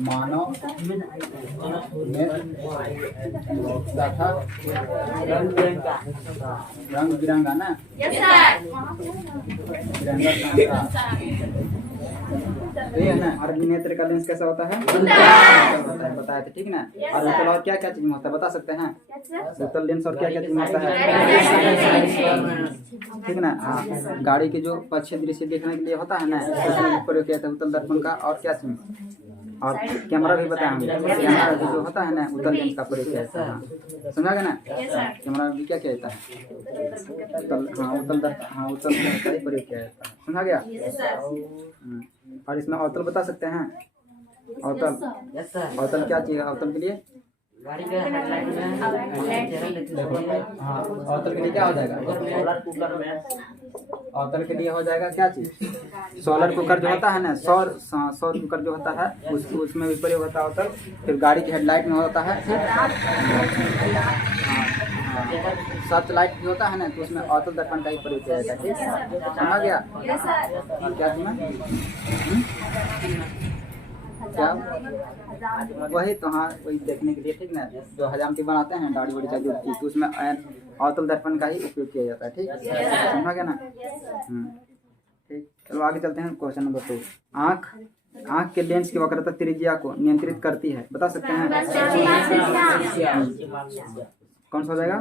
मानव तथा रंग बिरंगा ना ये है ना। और नेत्र का लेंस कैसा होता है? बताया था, ठीक ना। और उत्तल और क्या क्या चीज में होता है बता सकते हैं? उत्तल लेंस और क्या क्या चीज में होता है, ठीक ना। हाँ, गाड़ी के जो पश्चिम दृश्य देखने के लिए होता है ना, उसमें प्रयोग किया था उत्तल दर्पण का। और क्या चीज, और कैमरा भी बताया हमने, कैमरा भी जो होता है ना उत्तल लेंस का प्रयोग किया जाता है। समझा गया ना? कैमरा भी क्या किया जाता है? उत्तल, हाँ उत्तल दर्पण, हाँ उत्तल लेंस का ही प्रयोग किया जाता है। समझा गया? और इसमें अवतल बता सकते हैं? अवतल, अवतल क्या चीज है अवतल के लिए? गाड़ी के हेडलाइट में हाँ, अवतल के लिए क्या हो जाएगा? अवतल के लिए हो जाएगा क्या चीज? सोलर कुकर जो होता है ना, सौर कुकर जो होता है उसमें भी प्रयोग होता है अवतल। फिर गाड़ी की हेडलाइट में होता है, सर्च लाइट भी होता है ना, तो उसमें अवतल दर्पण का ही प्रयोग किया जाता है। ठीक, समझ गया? और क्या सुना? क्या? वही तो, हाँ वही देखने के लिए, ठीक ना। जो हजामती बनाते हैं दाढ़ी वाड़ी का जो चीज, तो उसमें अवतल दर्पण का ही उपयोग किया जाता है। ठीक, समझा गया ना? ठीक, चलो आगे चलते हैं। Question number 2। आँख के लेंस की वक्रता त्रिज्या को नियंत्रित करती है, बता सकते हैं? कौन सा हो जाएगा?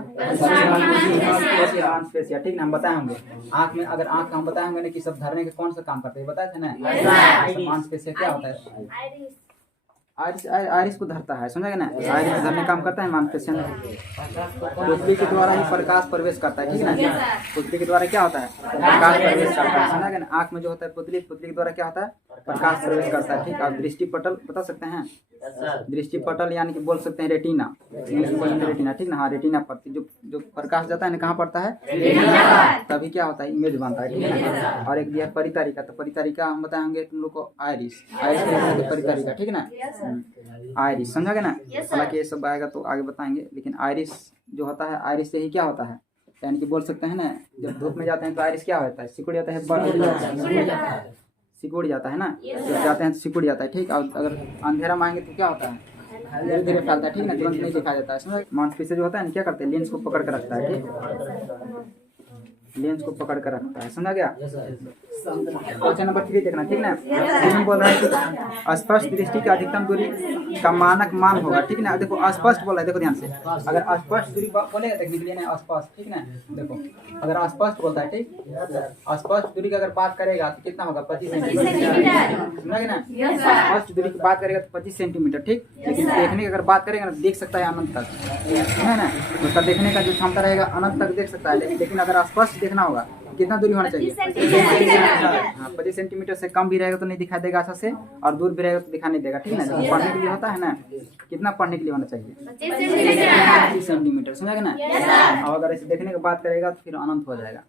मांसपेशिया, ठीक ना। हम बताए होंगे आँख में, अगर आँख हम बताए होंगे ना कि सब धरने के कौन सा काम करते हैं, बताए थे ना। मांसपेशिया क्या होता है? आयरिस को धरता है, समझा गया ना। आयरिस को धरने काम करता है मांसपेशिया। पुतली के द्वारा ही प्रकाश प्रवेश करता है, ठीक है ना। पुतली के द्वारा क्या होता है? प्रकाश प्रवेश करता है, समझा गया ना। आँख में जो होता है पुतली के द्वारा क्या होता है? प्रकाश प्रवेश करता है। ठीक, आप दृष्टि पटल बता सकते हैं? दृष्टि पटल यानी कि बोल सकते हैं रेटिना, रेटिना, ठीक ना। हाँ, रेटिना पर जो प्रकाश जाता है ना, कहाँ पड़ता है? तभी क्या होता है? इमेज बनता है, ठीक है। और एक दिया परितारिका, तो परितारिका हम बताएंगे तुम लोग को आयरिस, आयरिस परितारिका, ठीक ना। आयरिस, समझा गया ना। हालांकि ये सब आएगा तो आगे बताएंगे, लेकिन आयरिस जो होता है, आयरिस से ही क्या होता है, यानी कि बोल सकते हैं ना, जब धूप में जाते हैं तो आयरिस क्या होता है? सिकुड़ जाता है, सिकुड़ जाता है ना। जब जाते हैं तो सिकुड़ जाता है, ठीक। और अगर अंधेरा में आएंगे तो क्या होता है? धीरे धीरे फैलता है, ठीक ना, तुरंत नहीं दिखाई देता है। समझ? मांसपेशिया जो होता है ना, क्या करते हैं? लेंस को पकड़ कर रखता है, ठीक, लेंस को पकड़ कर रखता है, समझा गया। क्वेश्चन नंबर 3 देखना, ठीक ना। बोल रहा है कि स्पष्ट दृष्टि की अधिकतम दूरी का मानक मान होगा, ठीक ना। देखो स्पष्ट बोल रहा है, देखो ध्यान से। अगर अस्पष्ट दूरी बोलेगा देखने के लिए ना, अस्पष्ट, ठीक ना। देखो अगर अस्पष्ट बोलता है, ठीक, अस्पष्ट दूरी की अगर बात करेगा तो कितना होगा? 25 सेंटीमीटर, समझा गया ना। स्पष्ट दूरी की बात करेगा तो 25 सेंटीमीटर, ठीक। लेकिन देखने की अगर बात करेगा ना, देख सकता है अनंत तक, है ना। उसका देखने का जो क्षमता रहेगा अनंत तक देख सकता है। लेकिन अगर स्पष्ट देखना होगा कितना दूरी होना चाहिए? 25 सेंटीमीटर से कम भी रहेगा तो नहीं दिखाई देगा अच्छा से, और दूर भी रहेगा तो दिखाई नहीं देगा, ठीक है ना। पढ़ने के लिए होता है ना, कितना पढ़ने के लिए होना चाहिए? 25 सेंटीमीटर, समझा गया ना। और अगर इसे देखने की बात करेगा तो फिर अनंत हो जाएगा,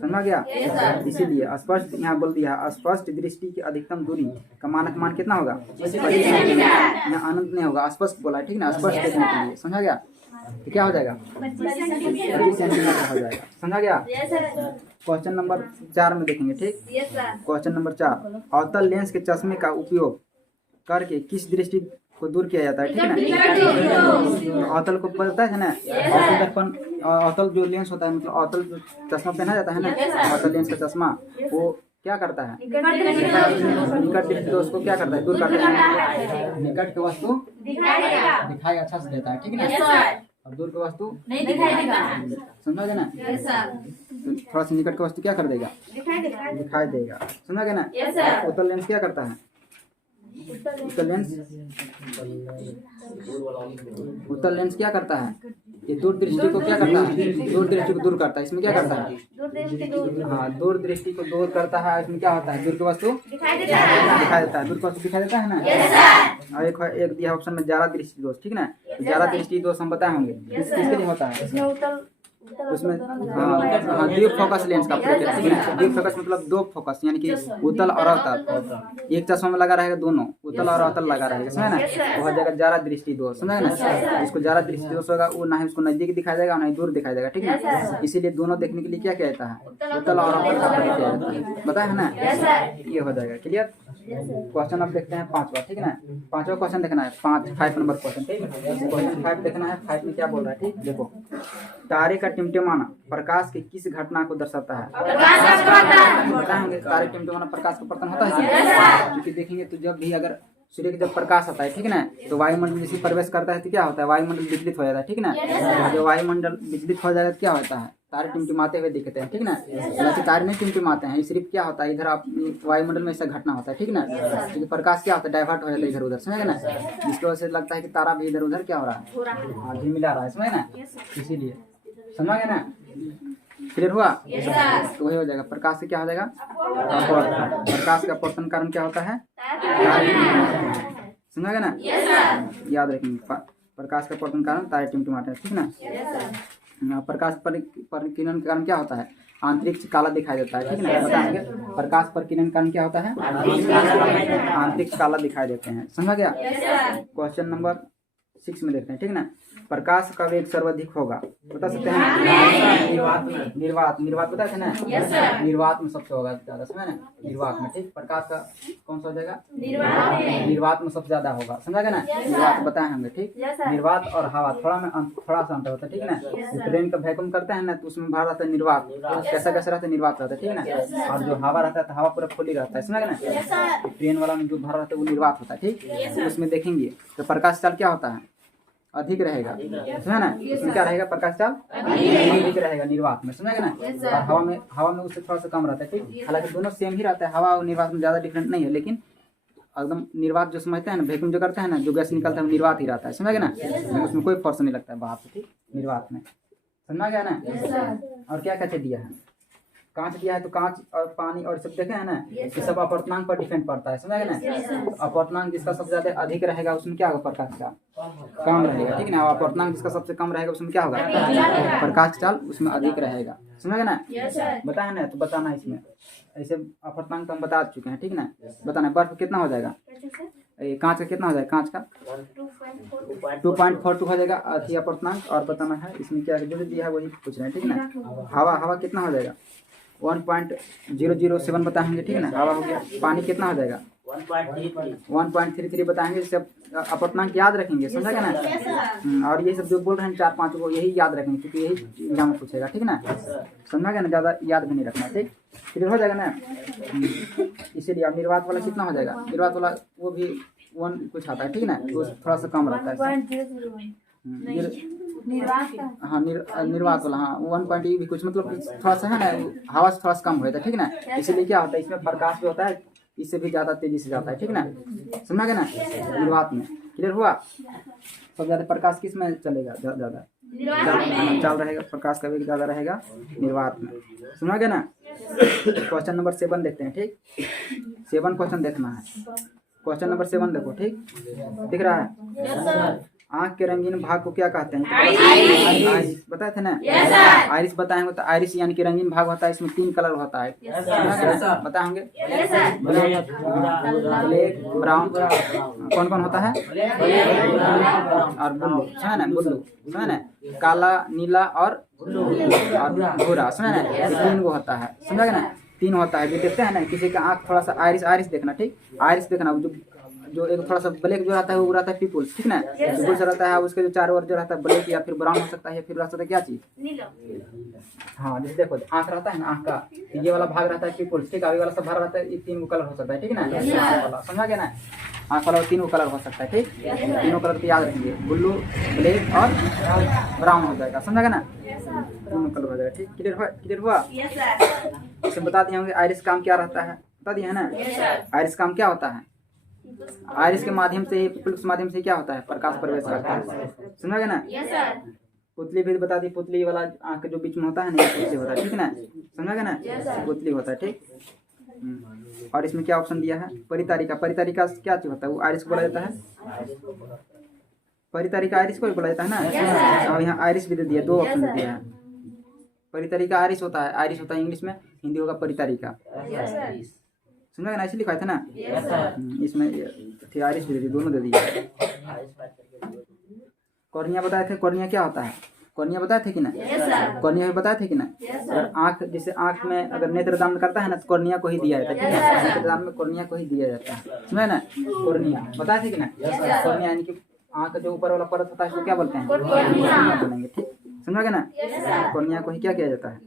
समझा गया। इसीलिए स्पष्ट यहाँ बोल दिया, स्पष्ट दृष्टि की अधिकतम दूरी का मानक मान कितना होगा? 25 सेंटीमीटर। यहाँ अनंत नहीं होगा, स्पष्ट बोला है, ठीक ना। स्पष्ट देखने के लिए, समझा गया। तो क्या हो जाएगा? 25 सेंटीमीटर हो जाएगा, समझा गया। क्वेश्चन नंबर 4 में देखेंगे, ठीक। क्वेश्चन नंबर 4, अवतल लेंस के चश्मे का उपयोग करके किस दृष्टि को दूर किया जाता है, ठीक है ना। अवतल को पता है ना, अवतल दर्पण, अवतल जो लेंस होता है, मतलब अवतल जो चश्मा पहना जाता है ना, अवतल लेंस का चश्मा, वो क्या करता है? निकट दृष्टि दोष को क्या करता है? दूर करता है। निकट की वस्तु दिखाई अच्छा से देता है, ठीक है ना। और दूर की वस्तु नहीं दिखाई देगा, समझा गया ना। तो थोड़ा सा निकट की वस्तु क्या कर देगा? दिखाई देगा, समझा गया ना। उत्तल लेंस क्या करता है? उत्तल लेंस क्या करता है? ये दूर दृष्टि को क्या करता है? दूर दृष्टि को दूर करता है। इसमें क्या करता है? हाँ, दूर दृष्टि को दूर करता है। इसमें क्या होता है? दूर की वस्तु दिखाई देता है, दूर की वस्तु दिखाई देता है ना। और एक दिया ऑप्शन में ज्यादा दृष्टि दोष, ठीक ना। ज्यादा दृष्टि दोष हम बताए होंगे किसके लिए होता है? उसमें हाँ डीप फोकस लेंस का प्रयोग करते हैं। डीप फोकस मतलब दो फोकस, यानी कि उत्तल और अवतल एक चश्मा में लगा रहेगा, दोनों उत्तल और अवतल लगा रहेगा, समझ ना। वो हो जाएगा ज्यादा दृष्टि दोष, समझ ना। इसको ज्यादा दृष्टि दोष होगा, वो ना ही उसको नजदीक दिखाई देगा ना ही दूर दिखाई देगा, ठीक है। इसीलिए दोनों देखने के लिए क्या कहता है? उत्तल और अवतल का प्रयोग किया जाता है, पता है ना। ये हो जाएगा क्लियर। क्वेश्चन अब देखते हैं पांचवा, ठीक है ना। पांचवा क्वेश्चन देखना है, 5 नंबर क्वेश्चन, ठीक है। क्वेश्चन 5 देखना है। 5 में क्या बोल रहा है, ठीक देखो। तारे का टिमटिमाना प्रकाश की किस घटना को दर्शाता है? बताएंगे। तारे का टिमटिमाना प्रकाश का पतन होता है, क्योंकि देखेंगे तो जब भी अगर सूर्य का जब प्रकाश आता है, ठीक है ना, तो वायुमंडल जैसे प्रवेश करता है तो क्या होता है, वायुमंडल विचलित हो जाता है, ठीक है ना। जब वायुमंडल विचलित हो जाएगा तो क्या होता है, तारे टिमटिमाते हुए दिखते हैं, ठीक ना। वैसे तारे नहीं टिमटिमाते हैं, सिर्फ क्या होता है, इधर आप वायुमंडल में ऐसा घटना होता है, ठीक ना। क्योंकि प्रकाश क्या होता है, डाइवर्ट हो जाता है इधर उधर, समझे ना। जिसकी वजह से लगता है कि तारा भी इधर उधर क्या हो रहा है, हाँ झिलमिला रहा है, समझे ना। इसीलिए समझ गया ना, क्लियर हुआ। तो वही हो जाएगा, प्रकाश से क्या हो जाएगा, प्रकाश का अपवर्तन कारण क्या होता है, समझ गया ना। याद रखेंगे, प्रकाश का अपवर्तन कारण तारे टिमटिमाते हैं, ठीक ना। प्रकाश परिकिरण के कारण क्या होता है, अंतरिक्ष काला दिखाई देता है, ठीक है ना। बताएंगे प्रकाश परिकिरण के कारण क्या होता है, अंतरिक्ष काला दिखाई देते हैं, समझ गया। क्वेश्चन नंबर 6 में देखते हैं, ठीक ना। प्रकाश का वेग सर्वाधिक होगा, बता सकते हैं? निर्वात बताते हैं ना, निर्वात में सबसे होगा ज्यादा, समझे ना। निर्वात में, ठीक। प्रकाश का कौन सा हो जाएगा, निर्वात में सबसे ज्यादा होगा, समझा गया ना। निर्वात बताए होंगे, ठीक। निर्वात और हवा थोड़ा सा अंतर होता है, ठीक ना। ट्रेन का वैक्यूम करते हैं ना, तो उसमें बाहर रहता है निर्वात, कैसा रहता है, निर्वात रहता है, ठीक ना। और जो हवा रहता है तो हवा पूरा खुली रहता है, समझा गया ना। ट्रेन वाला में जो भरा रहता है वो निर्वात होता है, ठीक। उसमें देखेंगे तो प्रकाश काल क्या होता है, अधिक रहेगा, समझा ना। इसमें क्या रहेगा, प्रकाश काल अधिक रहेगा निर्वात में, समझा ना। और हवा में उससे थोड़ा सा कम रहता है, ठीक। हालांकि दोनों सेम ही रहता है, हवा और निर्वात में ज्यादा डिफरेंट नहीं है, लेकिन एकदम निर्वात जो समझते हैं ना, वैक्यूम जो करते हैं ना, जो गैस निकलता है वो निर्वात ही रहता है, समझ गया ना। उसमें कोई फोर्स नहीं लगता है बाहर से, ठीक। निर्वात में, समझा गया ना। और क्या क्या दिया है, कांच दिया है, तो कांच और पानी और सब देखे हैं ना, ये सब अपवर्तनांक पर डिपेंड पड़ता है, समझ गए ना। अपवर्तनांक जिसका सबसे ज्यादा अधिक रहेगा उसमें क्या होगा, प्रकाश का कम रहेगा, ठीक ना। अपवर्तनांक जिसका सबसे कम रहेगा उसमें क्या होगा, प्रकाश काल उसमें अधिक रहेगा, समझ गए ना। बताए ना, तो बताना इसमें ऐसे अपवर्तनांक तो हम बता चुके हैं, ठीक ना। बताना बर्फ कितना हो जाएगा, कांच का कितना हो जाएगा, कांच का 2.42 हो जाएगा अति अपवर्तनांक। और बताना है इसमें क्या जो दिया है वही पूछ रहे हैं, ठीक ना। हवा कितना हो जाएगा, 1.007 बताएंगे, ठीक है ना। हवा हो गया। पानी कितना हो जाएगा, 1.33 बताएंगे। सब अपवर्तनांक याद रखेंगे, समझा गया ना। और ये सब जो बोल रहे हैं 4-5 वो यही याद रखेंगे, क्योंकि यही एग्जाम में पूछेगा, ठीक ना। समझा गया ना, ज्यादा याद भी नहीं रखना, ठीक। क्लियर हो जाएगा ना। इसीलिए अब निर्वात वाला कितना हो जाएगा, निर्वात वाला वो भी 1 कुछ आता है, ठीक ना। तो थोड़ा सा कम रहता है, हाँ निर्वात वाला, हाँ 1 भी कुछ, मतलब थोड़ा सा है ना, हवा से थोड़ा सा कम हो जाता है, ठीक ना। इसीलिए क्या होता है, इसमें प्रकाश भी होता है, इससे भी ज्यादा तेजी से जाता है, ठीक ना। समझा गया ना, निर्वात में। क्लियर हुआ। सब ज्यादा प्रकाश किस में चलेगा, ज्यादा चल रहेगा, प्रकाश का वेग ज्यादा रहेगा निर्वात में, समझा गया ना। क्वेश्चन नंबर 7 देखते हैं, ठीक। 7 क्वेश्चन देखना है। क्वेश्चन नंबर 7 देखो, ठीक दिख रहा है। आँख के रंगीन भाग को क्या कहते हैं, आइरिस बताए थे ना। आइरिस बताएंगे तो आइरिस यानी कि रंगीन भाग होता है, इसमें 3 कलर होता है, बताएंगे। ब्लैक, ब्राउन, कौन कौन होता है, और ब्लू, समझे ना, ब्लू समझे ना, काला, नीला और भूरा, समझे ना। ये 3 को होता है, समझा गया ना। 3 होता है, जो देखते हैं ना, किसी का आँख थोड़ा सा आइरिस देखना, ठीक। आइरिस देखना, जो एक थोड़ा सा ब्लैक जो रहता है वो रहता है पीपुल्स, ठीक ना। पीपुल्स रहता है, उसके जो चारों ओर जो रहता है ब्लैक या फिर ब्राउन हो सकता है, या फिर रह सकता है क्या चीज, हाँ जैसे देखो आँख रहता है ना, आँख का ये वाला भाग रहता है पीपुल्स, ठीक है। वाला सब भाग रहता है, ये 3 कलर हो सकता है, ठीक ना। समझा गया ना, आँख वाला 3 कलर हो सकता है, ठीक। 3 कलर को याद रखेंगे, ब्लू, ब्लैक और ब्राउन हो जाएगा, समझा गया ना। 3 कलर हो जाएगा, ठीक। क्लियर हुआ। इसे बता दिए होंगे आइरिस काम क्या रहता है, बता दिए है ना। आइरिस काम क्या होता है, आइरिस के माध्यम से, पीपुल्स के माध्यम से क्या होता है, प्रकाश प्रवेश करता है, समझा गया ना। पुतली भी बता दी, पुतली वाला आँख के जो बीच में होता है ना, पुतली होता है, ठीक ना, समझा गया ना, पुतली होता है, ठीक। और इसमें क्या ऑप्शन दिया है, परितारिका क्या चीज होता है, वो आइरिस को बोला जाता है, परितारिका आइरिस को बोला जाता है ना। और यहाँ आइरिस भी दे दिया, 2 ऑप्शन दे दिया है। परितारिका आइरिस होता है इंग्लिश में, हिंदी होगा परितारिका, समझा ना, इसलिए लिखा था ना। इसमें आइरिस भी दे दी, दोनों दे दिए। कॉर्निया बताए थे, कॉर्निया क्या होता है, कॉर्निया बताए थे कि ना, कॉर्निया भी बताए थे कि ना। अगर आँख, जैसे आँख में अगर नेत्रदान करता है ना तो कॉर्निया को ही दिया जाता है, ठीक है। नेत्रदान में कॉर्निया को ही दिया जाता है, समझे ना। कॉर्निया बताए थे कि ना। कॉर्निया यानी कि आँख जो ऊपर वाला परत होता है उसको क्या बोलते हैं, कॉर्निया बोलेंगे, ठीक, समझोगे ना। कॉर्निया को ही क्या किया जाता है,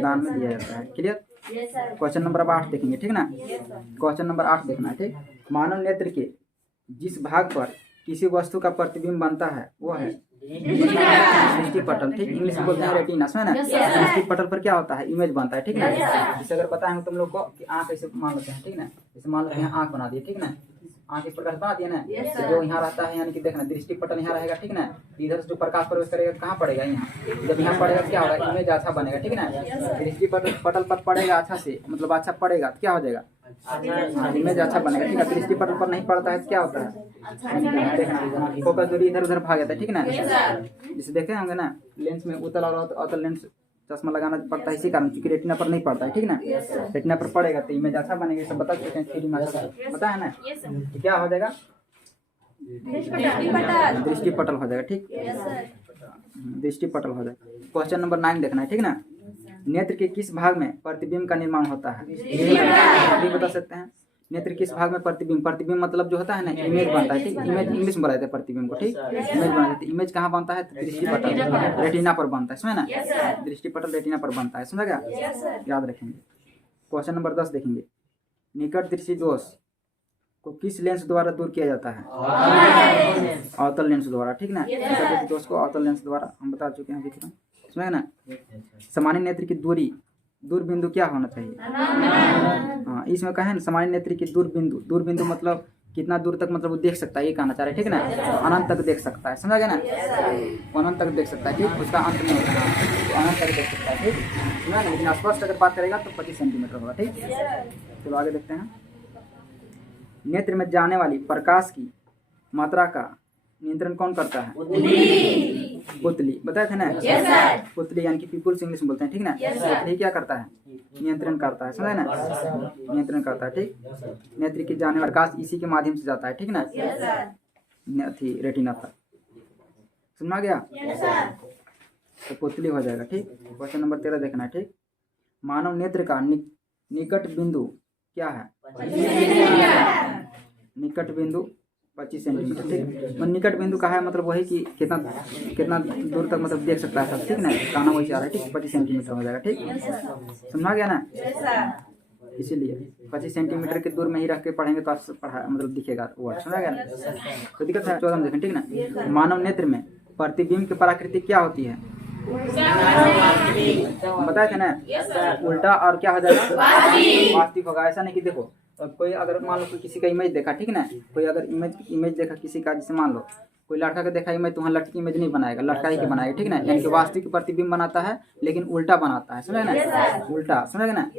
दान में दिया जाता है। क्लियर। क्वेश्चन नंबर 8 देखेंगे, ठीक ना। क्वेश्चन नंबर 8 देखना है, ठीक। मानव नेत्र के जिस भाग पर किसी वस्तु का प्रतिबिंब बनता है वो है दृष्टि पटल, ठीक। इंग्लिश में बोलते हैं रेटिना, समझ ना। दृष्टि पटल पर क्या होता है, इमेज बनता है, ठीक ना। जैसे अगर पता है तुम लोग को कि आँख ऐसे मान लेते हैं, ठीक ना। जैसे मान लो यहाँ आँख बना दिए, ठीक ना। आँख इस प्रकार बना दिया ना, तो जो यहाँ रहता है यानी कि देखना दृष्टि पटल यहाँ रहेगा, ठीक ना। इधर से जो प्रकाश प्रवेश करेगा कहाँ पड़ेगा, यहाँ। जब यहाँ पड़ेगा क्या होगा, इमेज अच्छा बनेगा, ठीक ना। दृष्टि पटल पर पड़ेगा अच्छा से, मतलब अच्छा पड़ेगा तो क्या हो जाएगा, इमेज अच्छा बनेगा, ठीक है। दृष्टि पटल पर नहीं पड़ता है तो क्या होता है, देखना फोकस दूरी इधर उधर भाग जाता है, ठीक ना। जैसे देखे होंगे ना, लेंस में उत्तल और अवतल लेंस चश्मा लगाना पड़ता है इसी कारण, क्योंकि रेटिना पर नहीं पड़ता है, ठीक ना। रेटिना पर पड़ेगा तो इमेज अच्छा बनेगा, सब बता सकते हैं, थ्री में पता है ना। तो क्या हो जाएगा, दृष्टि पटल हो जाएगा, ठीक। दृष्टि पटल हो जाएगा। क्वेश्चन नंबर 9 देखना है, ठीक ना। नेत्र के किस भाग में प्रतिबिंब का निर्माण होता है, ये बता सकते हैं। नेत्र किस भाग में प्रतिबिंब, प्रतिबिंब मतलब जो होता है ना, इमेज बनता है, ठीक। इमेज इंग्लिश में बोलते हैं प्रतिबिंब को, ठीक। इमेज बनाते हैं, इमेज कहाँ बनता है, दृष्टि पटल रेटिना पर बनता है, समझे ना। दृष्टि पटल रेटिना पर बनता है, समझा गया, याद रखेंगे। क्वेश्चन नंबर 10 देखेंगे। निकट दृष्टि दोष को किस लेंस द्वारा दूर किया जाता है, अवतल लेंस द्वारा, ठीक ना। निकट दृष्टि दोष को अवतल लेंस द्वारा हम बता चुके हैं, देखिए समझे ना। सामान्य नेत्र की दूर बिंदु क्या होना चाहिए, हाँ इसमें कहें ना, सामान्य नेत्र की दूर बिंदु मतलब कितना दूर तक, मतलब वो देख सकता है, ये कहना चाह रहे, ठीक ना। तो अनंत तक देख सकता है, समझा गया ना। अनंत तक देख सकता है, ठीक, उसका अंत नहीं होता है, अनंत तक देख सकता है, ठीक, समझा ना। लेकिन स्पष्ट अगर बात करेगा तो 25 सेंटीमीटर होगा, ठीक। चलो आगे देखते हैं। नेत्र में जाने वाली प्रकाश की मात्रा का नियंत्रण कौन करता है, पुतली, बताए थे ना। पुतली यानी कि पीपुल्स इंग्लिश में बोलते हैं, ठीक ना। पुतली क्या करता है, नियंत्रण करता है, समझे ना, नियंत्रण करता है, ठीक। नेत्र की जाने वाला प्रकाश इसी के माध्यम से जाता है, ठीक ना, थी रेटिना पर, सुना गया। तो पुतली हो जाएगा, ठीक। क्वेश्चन नंबर 13 देखना है, ठीक। मानव नेत्र का निकट बिंदु क्या है, निकट बिंदु 25 सेंटीमीटर, ठीक। तो निकट बिंदु का है मतलब वही कि कितना दूर तक मतलब देख सकता है, ठीक ना। कहना वही आ रहा है, ठीक। 25 सेंटीमीटर हो जाएगा, ठीक, समझा गया ना। इसीलिए 25 सेंटीमीटर के दूर में ही रख के पढ़ेंगे तो पढ़ा मतलब दिखेगा वो, समझा गया ना। तो दिक्कत है 14 देखें, ठीक ना। मानव नेत्र में प्रतिबिंब की प्रकृति क्या होती है, बताए थे ना, उल्टा और क्या हो जाएगा, वास्तविक होगा। ऐसा नहीं कि देखो कोई अगर मान लो कोई किसी का इमेज देखा, ठीक ना, कोई अगर इमेज देखा किसी का, जैसे मान लो कोई लड़का का देखा इमेज तो वहाँ लड़की इमेज नहीं बनाएगा, लड़का ही की बनाएगा, ठीक ना। यानी कि वास्तविक प्रतिबिंब बनाता है लेकिन उल्टा बनाता है, समझे ना, उल्टा, समझे ना,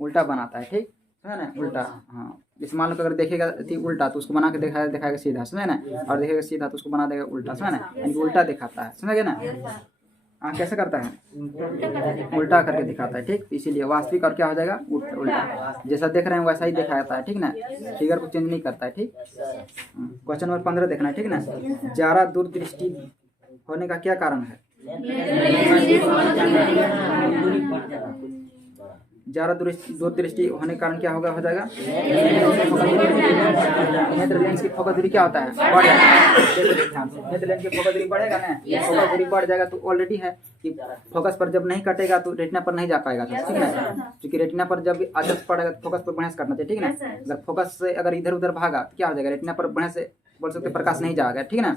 उल्टा बनाता है, ठीक, समझे ना, उल्टा। हाँ जैसे मान लो अगर देखेगा उल्टा तो उसको बना के दिखाएगा सीधा, समझे ना, और देखेगा सीधा तो उसको बना देगा उल्टा, समझे ना, यानी कि उल्टा दिखाता है, समझे ना। हाँ कैसे करता है, उल्टा करके दिखाता है, ठीक। इसीलिए वास्तविक और क्या हो जाएगा, उल्टा, जैसा देख रहे हैं वैसा ही दिखाता है, ठीक ना, फिगर को चेंज नहीं करता है, ठीक। क्वेश्चन नंबर 15 देखना है, ठीक ना। ज्यादा दूरदृष्टि होने का क्या कारण है, ज्यादा दूरदृष्टि होने के कारण क्या होगा, हो जाएगा नेत्र लेंस की फोकस दूरी क्या होता है, बढ़ जाएगा। नेत्र लेंस की फोकस दूरी बढ़ेगा ना, फोकस दूरी बढ़ जाएगा तो ऑलरेडी है कि फोकस पर जब नहीं कटेगा तो रेटिना पर नहीं जा पाएगा, ठीक है। क्योंकि रेटिना पर जब आदत पड़ेगा तो फोकस पर बढ़िया से करना चाहिए, ठीक है ना। अगर फोकस से अगर इधर उधर भागा तो क्या हो जाएगा, रेटिना पर बढ़िया से बोल सकते प्रकाश नहीं जाएगा, ठीक है ना।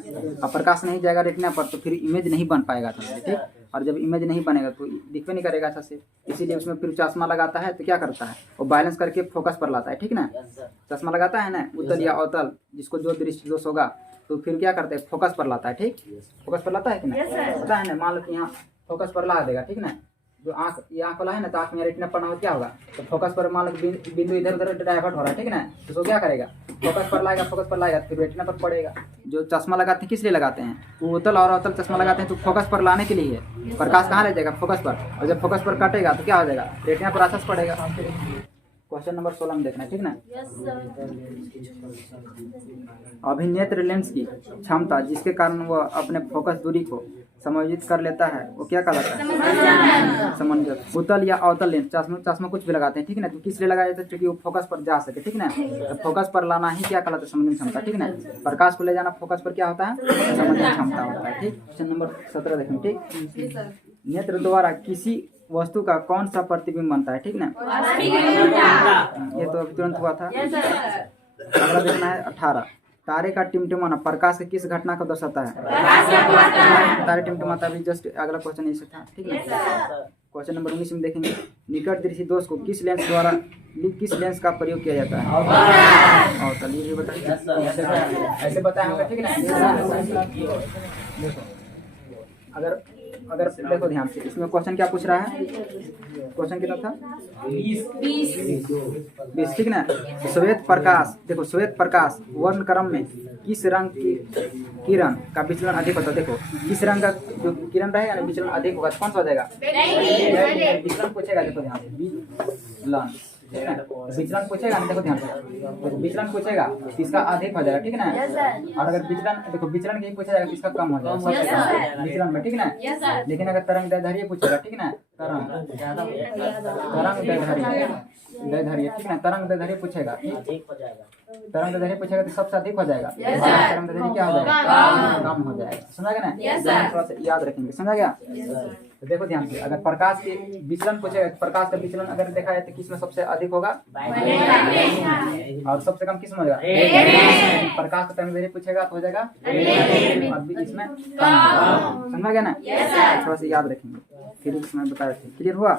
अब प्रकाश नहीं जाएगा रेटिना पर तो फिर इमेज नहीं बन पाएगा, ठीक। और जब इमेज नहीं बनेगा तो दिखवे नहीं करेगा अच्छा से, इसीलिए उसमें फिर चश्मा लगाता है तो क्या करता है, वो बैलेंस करके फोकस पर लाता है, ठीक ना। चश्मा लगाता है ना, उत्तल या अवतल जिसको जो दृष्टि दोष होगा तो फिर क्या करते हैं, फोकस पर लाता है, ठीक, फोकस पर लाता है कि ना, पता है ना। मान लो कि यहाँ फोकस पर ला देगा, ठीक ना। जो आँख, ये आँख वाला है ना, तो आँख में रेटिना पड़ना हो क्या होगा, तो फोकस पर मान लो बिंदु इधर उधर डाइवर्ट हो रहा है, ठीक है ना, तो उसको क्या करेगा, फोकस पर लाएगा फिर रेटिना पर पड़ेगा। जो चश्मा लगाते हैं किस लिए लगाते हैं, वो उत्तल और अवतल चश्मा लगाते हैं तो फोकस पर लाने के लिए है, प्रकाश कहाँ ले जाएगा, फोकस पर, और जब फोकस पर कटेगा तो क्या हो जाएगा, रेटिना पर असर पड़ेगा। क्वेश्चन नंबर 16 में देखना है, ठीक ना। अभिनेत्र लेंस की क्षमता जिसके कारण वह अपने फोकस दूरी को समायोजित कर लेता है वो क्या कहलाता है? समंजस। भूतल या अवतल लेंस, चश्मा कुछ भी लगाते हैं, ठीक ना, तो किस लिए लगाया जाता है? क्योंकि वो फोकस पर जा सके, ठीक ना। तो फोकस पर लाना ही क्या कहलाता है? समंजन क्षमता, ठीक ना। प्रकाश को ले जाना फोकस पर क्या होता है? समंजन क्षमता होता है, ठीक। क्वेश्चन नंबर 17 देखेंगे, ठीक। नेत्र द्वारा किसी वस्तु का कौन सा प्रतिबिंब बनता है, ठीक ना। ये तो अभी तुरंत हुआ था। अगला देखना है 18। तारे का टिमटिमाना प्रकाश के किस घटना को दर्शाता है? तारे टिमटिमाता भी जस्ट अगला क्वेश्चन ऐसे था, ठीक है। क्वेश्चन नंबर 19 में देखेंगे निकट दृष्टि दोष को किस लेंस का प्रयोग किया जाता है? और चलिए ये बताइए, ऐसे बताया होगा, ठीक है ना। देखो अगर देखो ध्यान से, इसमें क्वेश्चन क्या पूछ रहा है? क्वेश्चन कितना था? 20, ठीक ना। श्वेत प्रकाश, देखो श्वेत प्रकाश वर्ण क्रम में किस रंग की किरण का विचलन अधिक होता है? देखो किस रंग का जो किरण रहेगा ना विचलन अधिक होगा, कौन सा हो जाएगा? विचलन पूछेगा, देखो ध्यान से, विचलन, ठीक है। विचलन पूछेगा ना, देखो ध्यान से, देखो विचलन पूछेगा इसका अधिक हो जाएगा, ठीक है ना। और अगर विचलन, देखो विचलन के ही पूछा जाएगा इसका कम हो जाएगा विचलन में, ठीक है। लेकिन अगर तरंग दैर्ध्य पूछेगा, ठीक है ना, तरंग दैर्ध्य, ठीक है, तरंग दैर्ध्य पूछेगा, तरंग दैर्ध्य पूछेगा तो सबसे अधिक हो जाएगा, तरंग दैर्ध्य क्या हो जाएगा? कम हो जाएगा, समझा गया ना। थोड़ा सा याद रखेंगे, समझा गया। तो देखो ध्यान से, अगर प्रकाश के विचलन पूछेगा, प्रकाश का विचलन अगर देखा जाए तो किस में सबसे अधिक होगा और सबसे कम किस में होगा? प्रकाश का तरंग दैर्ध्य पूछेगा तो हो जाएगा और इसमें कम, समझा गया ना। थोड़ा सा याद रखेंगे, फिर इसमें बताया, क्लियर हुआ।